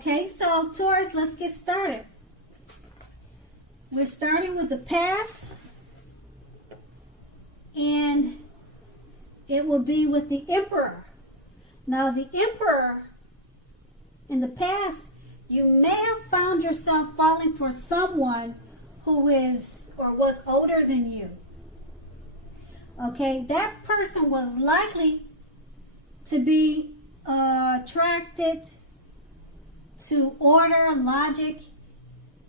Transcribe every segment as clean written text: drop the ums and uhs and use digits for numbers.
Okay, so Taurus, let's get started. We're starting with the past, and it will be with the Emperor. Now, the Emperor, in the past, you may have found yourself falling for someone who is or was older than you. Okay, that person was likely to be attracted to order, logic,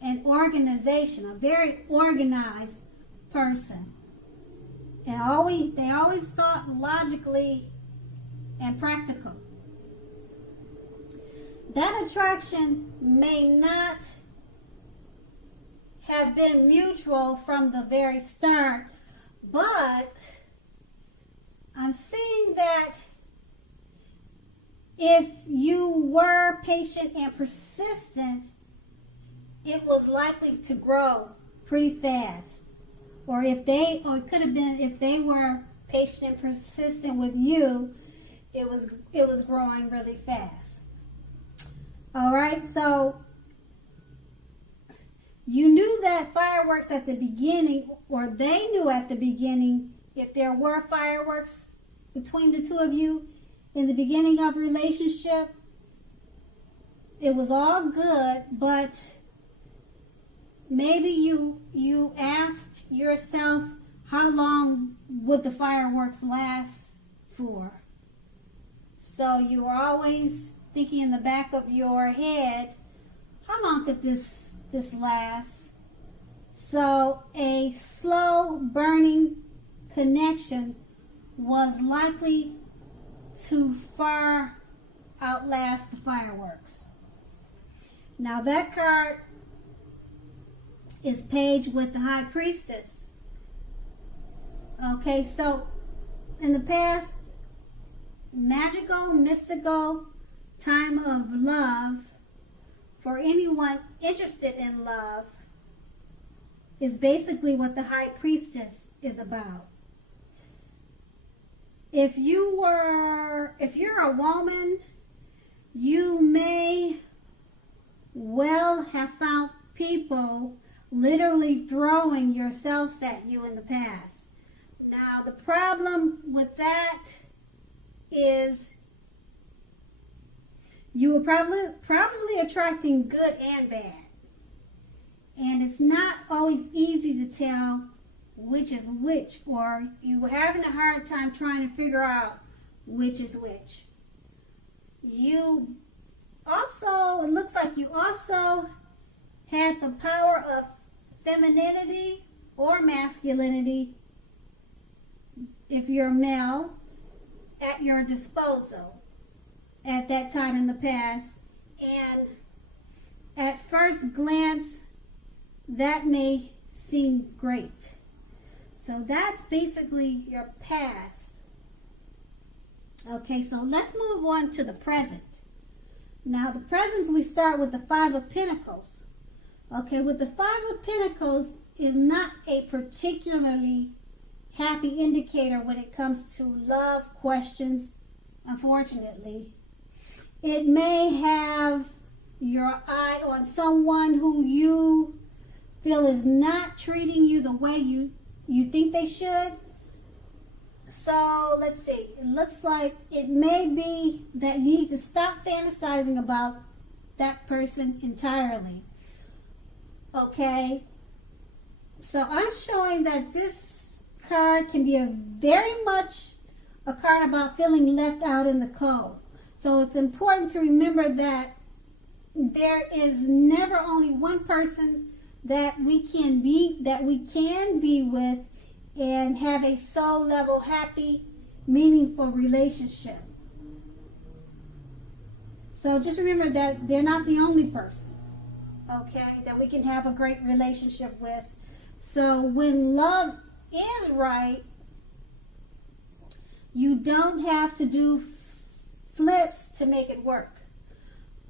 and organization, a very organized person. And they always thought logically and practical. That attraction may not have been mutual from the very start, but I'm seeing that if you were patient and persistent, it was likely to grow pretty fast. Or it could have been if they were patient and persistent with you, it was growing really fast. All right, so you knew that fireworks at the beginning, or they knew at the beginning, if there were fireworks between the two of you in the beginning of a relationship, it was all good, but maybe you asked yourself, how long would the fireworks last for? So you were always thinking in the back of your head, how long could this last? So a slow burning connection was likely to far outlast the fireworks. Now that card is Page with the High Priestess. Okay, so in the past, magical, mystical time of love for anyone interested in love is basically what the High Priestess is about. If you're a woman, you may well have found people literally throwing yourselves at you in the past. Now, the problem with that is you were probably attracting good and bad. And it's not always easy to tell which is which, or you were having a hard time trying to figure out which is which. It looks like you also had the power of femininity or masculinity, if you're male, at your disposal at that time in the past. And at first glance, that may seem great. So that's basically your past. Okay, so let's move on to the present. Now, the present, we start with the Five of Pentacles. Okay, with the Five of Pentacles is not a particularly happy indicator when it comes to love questions, unfortunately. It may have your eye on someone who you feel is not treating you the way you think they should. So let's see. It looks like it may be that you need to stop fantasizing about that person entirely. Okay. So I'm showing that this card can be very much a card about feeling left out in the cold. So it's important to remember that there is never only one person that we can be with and have a soul level, happy, meaningful relationship. So just remember that they're not the only person, okay, that we can have a great relationship with. So when love is right, you don't have to do flips to make it work.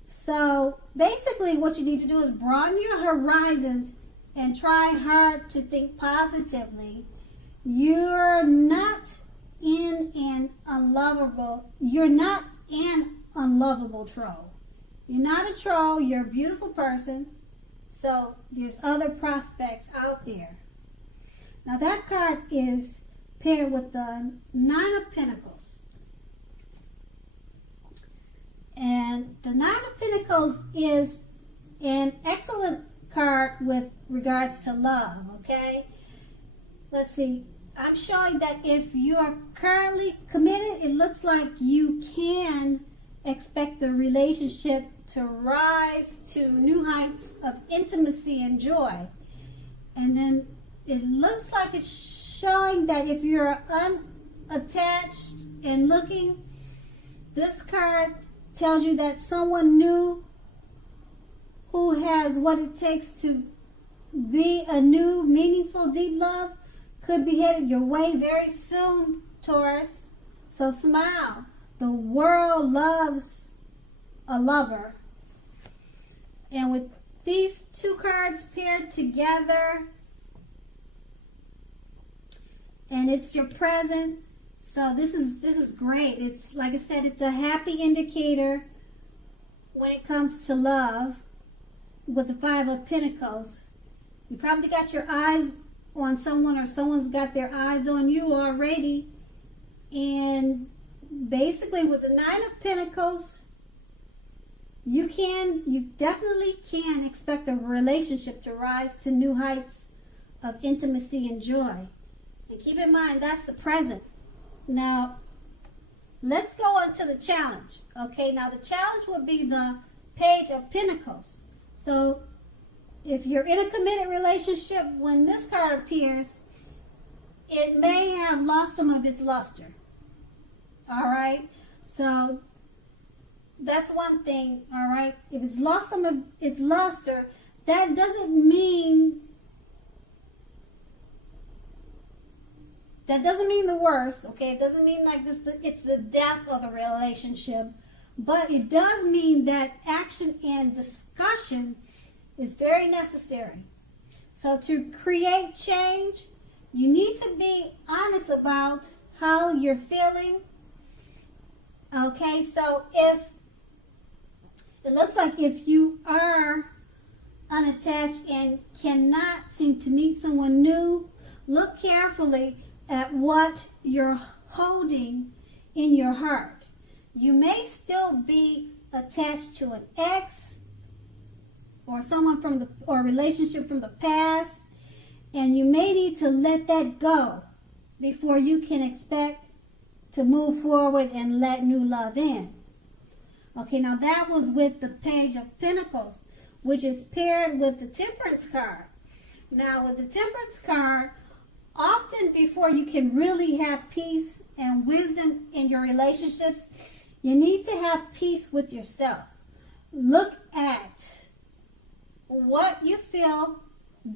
So basically what you need to do is broaden your horizons and try hard to think positively. You're not an unlovable troll. You're not a troll. You're a beautiful person. So there's other prospects out there. Now that card is paired with the Nine of Pentacles. And the Nine of Pentacles is an excellent card with regards to love, okay? Let's see. I'm showing that if you are currently committed, it looks like you can expect the relationship to rise to new heights of intimacy and joy. And then it looks like it's showing that if you're unattached and looking, this card tells you that someone new who has what it takes to be a new, meaningful, deep love could be headed your way very soon, Taurus. So smile. The world loves a lover. And with these two cards paired together, and it's your present, so this is great. It's like I said, it's a happy indicator when it comes to love with the Five of Pentacles. You probably got your eyes on someone, or someone's got their eyes on you already. And basically with the Nine of Pentacles, you definitely can expect a relationship to rise to new heights of intimacy and joy. And keep in mind, that's the present. Now, let's go on to the challenge. Okay, now the challenge would be the Page of Pentacles. So if you're in a committed relationship, when this card appears, it may have lost some of its luster. All right? So that's one thing, all right? If it's lost some of its luster, that doesn't mean the worst, okay? It doesn't mean like this it's the death of a relationship, but it does mean that action and discussion is very necessary. So to create change, you need to be honest about how you're feeling. Okay, so if it looks like if you are unattached and cannot seem to meet someone new, look carefully at what you're holding in your heart. You may still be attached to an ex or someone or a relationship from the past, and you may need to let that go before you can expect to move forward and let new love in. Okay, now that was with the Page of Pentacles, which is paired with the Temperance card. Now with the Temperance card, often before you can really have peace and wisdom in your relationships, you need to have peace with yourself. Look at what you feel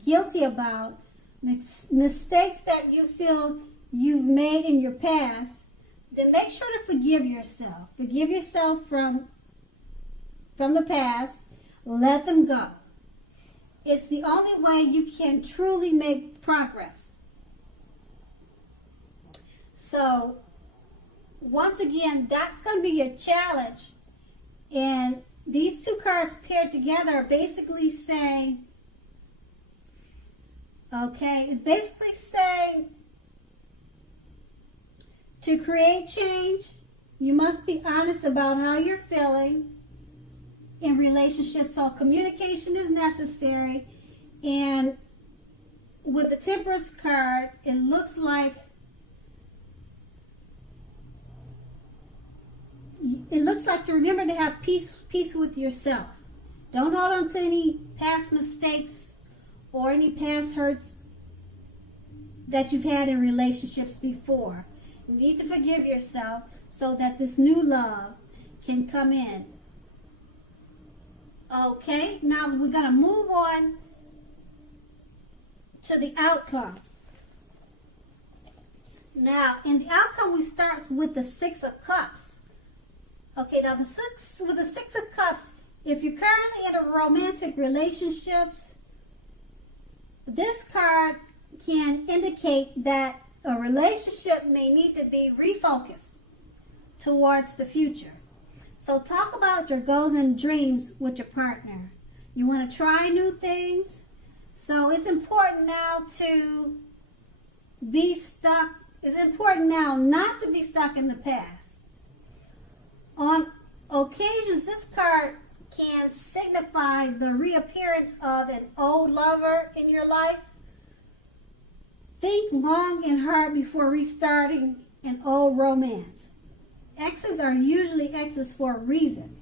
guilty about, mistakes that you feel you've made in your past, then make sure to forgive yourself. Forgive yourself from the past. Let them go. It's the only way you can truly make progress. So, once again, that's going to be your challenge. And these two cards paired together are basically saying, okay, it's basically saying to create change, you must be honest about how you're feeling in relationships. So communication is necessary. And with the Temperance card, it looks like to remember to have peace with yourself. Don't hold on to any past mistakes or any past hurts that you've had in relationships before. You need to forgive yourself so that this new love can come in. Okay, now we're going to move on to the outcome. Now, in the outcome, we start with the Six of Cups. Okay, now with the Six of Cups, if you're currently in a romantic relationships, this card can indicate that a relationship may need to be refocused towards the future. So talk about your goals and dreams with your partner. You want to try new things. So it's important now to be stuck. It's important now not to be stuck in the past. On occasions, this card can signify the reappearance of an old lover in your life. Think long and hard before restarting an old romance. Exes are usually exes for a reason.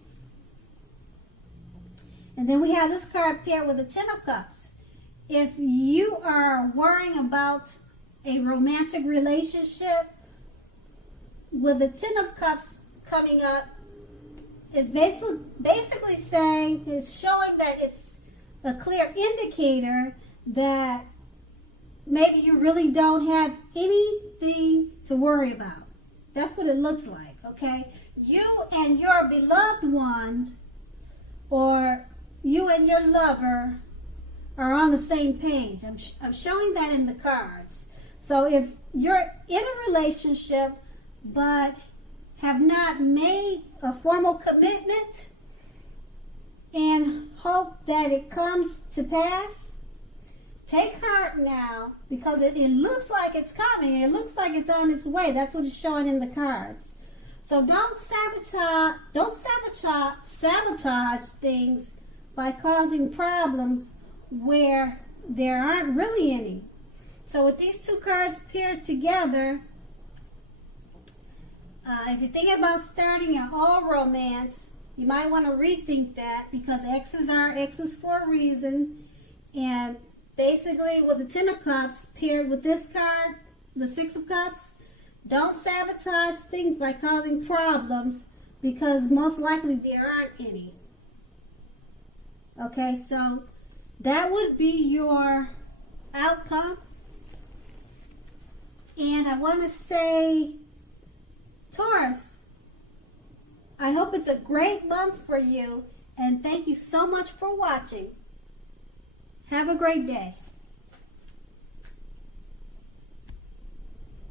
And then we have this card paired with the Ten of Cups. If you are worrying about a romantic relationship, with the Ten of Cups coming up, it's basically saying, it's showing that it's a clear indicator that maybe you really don't have anything to worry about. That's what it looks like, okay? You and your beloved one, or you and your lover, are on the same page. I'm showing that in the cards. So if you're in a relationship but have not made a formal commitment and hope that it comes to pass, take heart now, because it looks like it's coming. It looks like it's on its way. That's what it's showing in the cards. So don't sabotage things by causing problems where there aren't really any. So with these two cards paired together, if you're thinking about starting an all romance, you might want to rethink that, because exes are exes for a reason. And basically with the Ten of Cups paired with this card, the Six of Cups, don't sabotage things by causing problems, because most likely there aren't any. Okay, so that would be your outcome. And I want to say, Taurus, I hope it's a great month for you, and thank you so much for watching. Have a great day.